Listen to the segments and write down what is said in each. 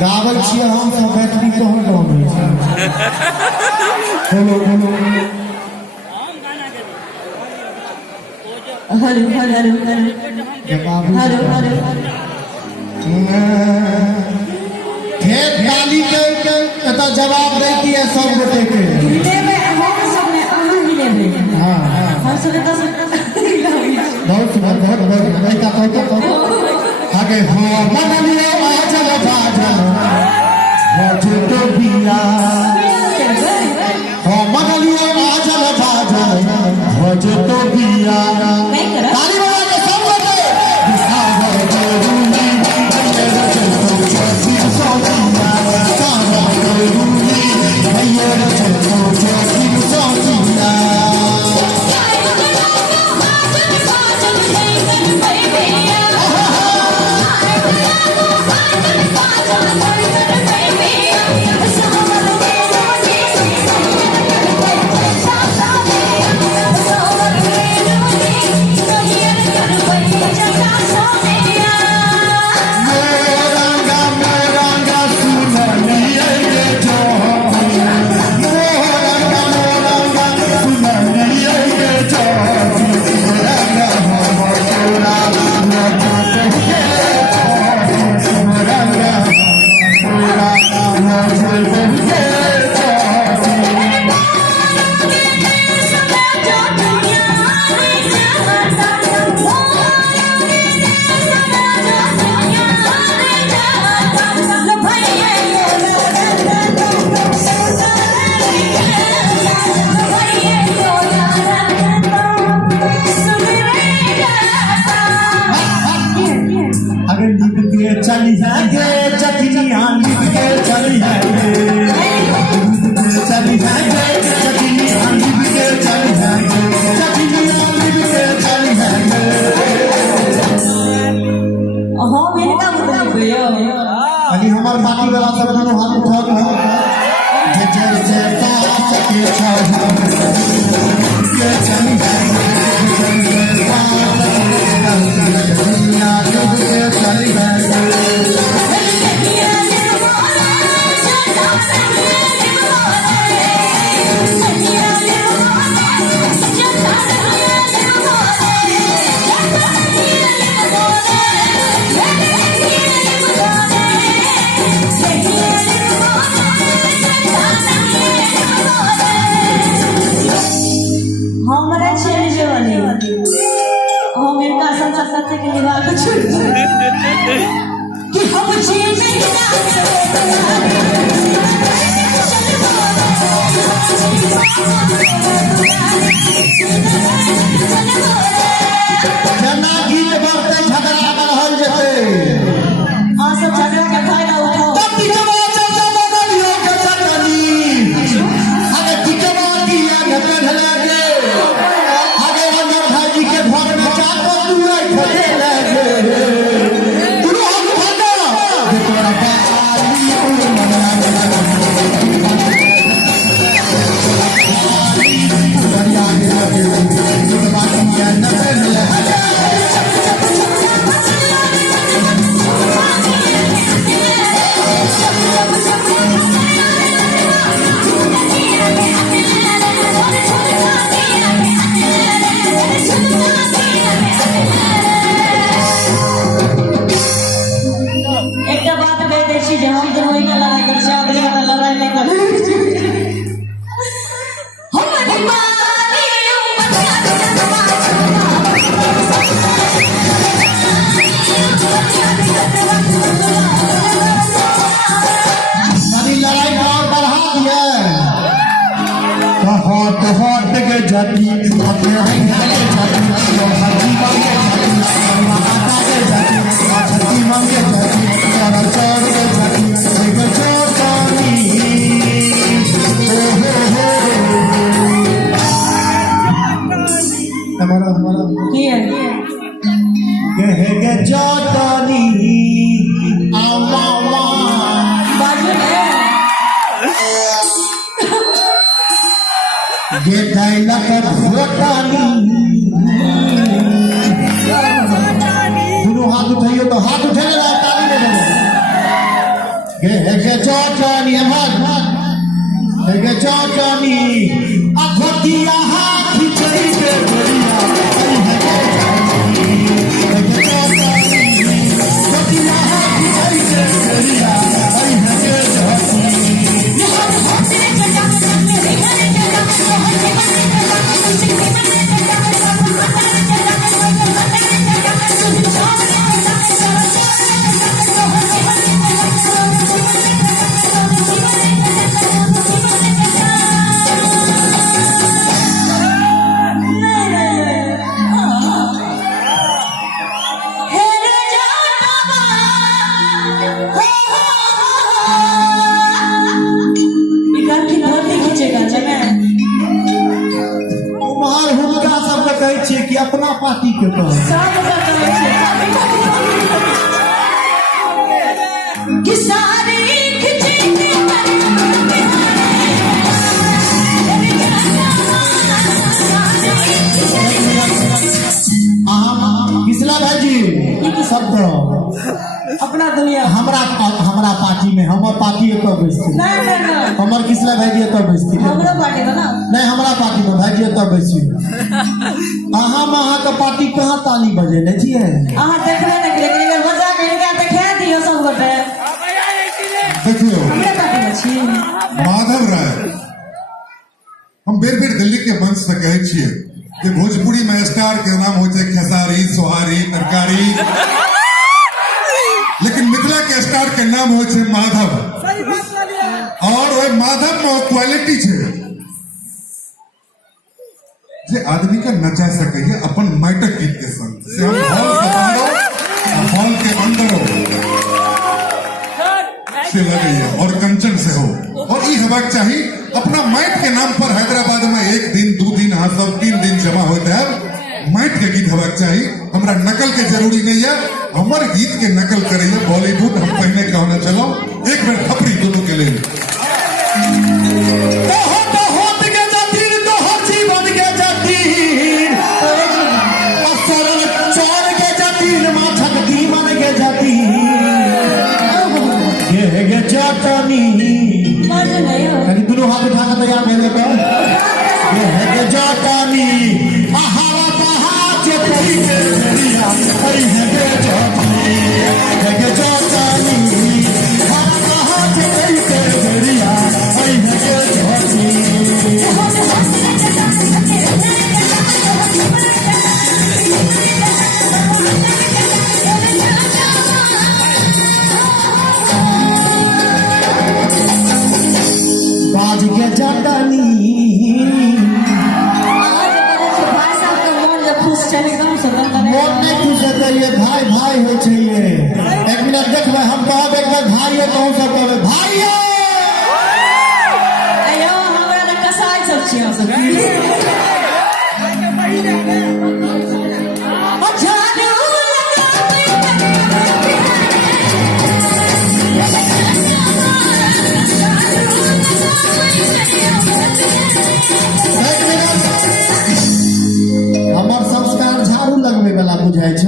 गावल छियै हम सब बैटरी कहाँ गावल छै hello hello hello hello hello hello खेत गाली के एता जवाब दैती है सब गोटे के लेबे हम सब ने अहाँ ही लेबे हां हम सब ने बहुत बहुत ऐसा कहतो आगे हो मनलिए आजल बाजल हो तो बिया हो मनलिए आजल बाजल हो तो बिया ताली बजा के सब लोग सागर जरूरी भैया चलो जैसी सोनिया सागर जरूरी भैया चलो जैसी सोनिया चली जाएंगे चटनियाँ लिख के चली जाएंगे चली जाएंगे चटनियाँ लिख के चली जाएंगे चटनियाँ लिख के चली जाएंगे हाँ मेरे का मतलब भयो अभी हमारे बाकी वाला सब दोनों हाथ उठा के जैसे के छाया के चली जाएंगे चटनियाँ लिख के चली जाएंगे हमारा चेंज वाली हम इनका सत्य के लिए बात कि हम चेंज जना गीत बजते झगड़ा बढ़ल जेते हाँ सब झगड़ा के फायदा उठाओ तब टिकवा चलता बदलियो के चटनी अरे टिकवा दिया घटे लगे अरे हमर भाजी के घर में चाको दुए खोजे लगे तू हम भागा तोरा बाली मना बढ़िया लगे बात किया न एक बात कह दे छी जे हम तो वही का लड़ाई कर से अगले वाला लड़ाई नहीं कर हम दीवानी अभी लड़ाई और बढ़ा दिया हट हट के जाती अपने के जाती हजी मांगे जाती माता के जाती छठी मांगे जाती और चोर के जाती एक चोर कानी हमारा की है कहे चौटानी आवा बाजू ने गे कैलक भोटानी दोनों हाथ उठाइए तो हाथ उठेगा ताली नहीं हेगे चौचनी हेगे चौचनी अखतिया हाथ खिचड़ी के गोरिया आई हेगे चौचनी हेगे चौचनी अखतिया हाथ खिचड़ी के गोरिया आई हेगे चौचनी कि अपना पार्टी के कहो किसला भाई सब अपना दुनिया हमरा पार्टी में हमर पार्टी एक बैठती हमर किसला भाई एक बैठती हमरा पार्टी में ना नहीं हमरा पार्टी में भाई एक बैठी अहाँ का पार्टी कहाँ ताली बजे नहीं थी अहाँ देखले नहीं लेकिन बजा के इनका देखा दियो सब गोटे देखियो हमरे पार्टी में छी माधव राय हम बेर बेर दिल्ली के मंच से कहे छिए कि भोजपुरी में स्टार के नाम हो जाए खेसारी सोहारी तरकारी लेकिन मिथिला के स्टार के नाम हो जाए माधव और वो माधव में क्वालिटी है जे आदमी का नचा सके अपन माइटक गीत के संग से हम हॉल के अंदर हो से लगे और कंचन से हो और ये हवाक चाहिए अपना माइट के नाम पर हैदराबाद में 1 दिन 2 दिन हाँ सब 3 दिन जमा होता है माइट के गीत हवाक चाहिए हमरा नकल के जरूरी नहीं है हमारे गीत के नकल करेंगे बॉलीवुड हम कहने कहना चलो एक बार खपरी दोनों के लिए दोनों हाथ उठा कर तैयार मेरे को ये है जाटानी आहावा पहाड़ के तेरी के तेरिया अरे है जाटानी है जाटानी आहावा पहाड़ के तेरी के तेरिया अरे है जाटानी बाज के जाटानी मोन नहीं खुश है ये भाई भाई हो चाहिए एक मिनट देखबे हम कहब एक बार भाई है कौन सा कहबे भाई अयो हमरा न कसाई सब छियो सब हमर संस्कार झाड़ू लगबे वाला बुझाय छ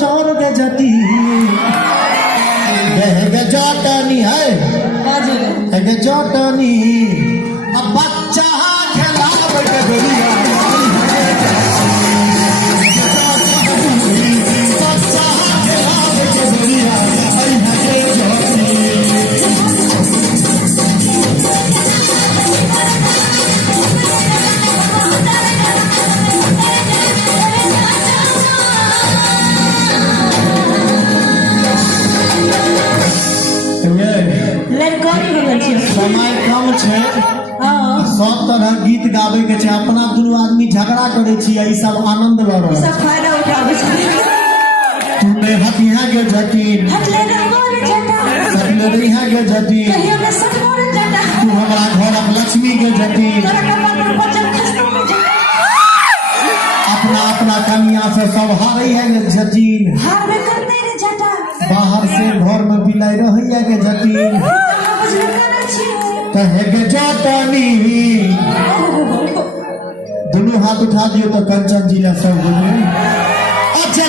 चौर के जती है जाटनी है जाटनी अब बच्चा खेलावे के गोरिया बच्चा खेलावे के गोरिया आई है जाटनी समय कम छै सब तरह गीत गावे के छै अपना दुनू आदमी झगड़ा करे छी ई सब आनंद ल रहल सब फायदा उठावे छी तूने हथिया के जटीन हटले रे मोर जटा सकले रहिया के जटीन कहियो में सब मोर जटा तू हमरा घर में लक्ष्मी के जटीन तोरा कपाल पर बचल खसतो में जा अपना अपना कन्या से सब हारे है के जटीन हारबे करते रे जटा बाहर से घर में बिलाई रहैया के जटीन कहे के जाटनी दुनू हाथ उठा दियो तो कंचन जिला सब बोले अच्छा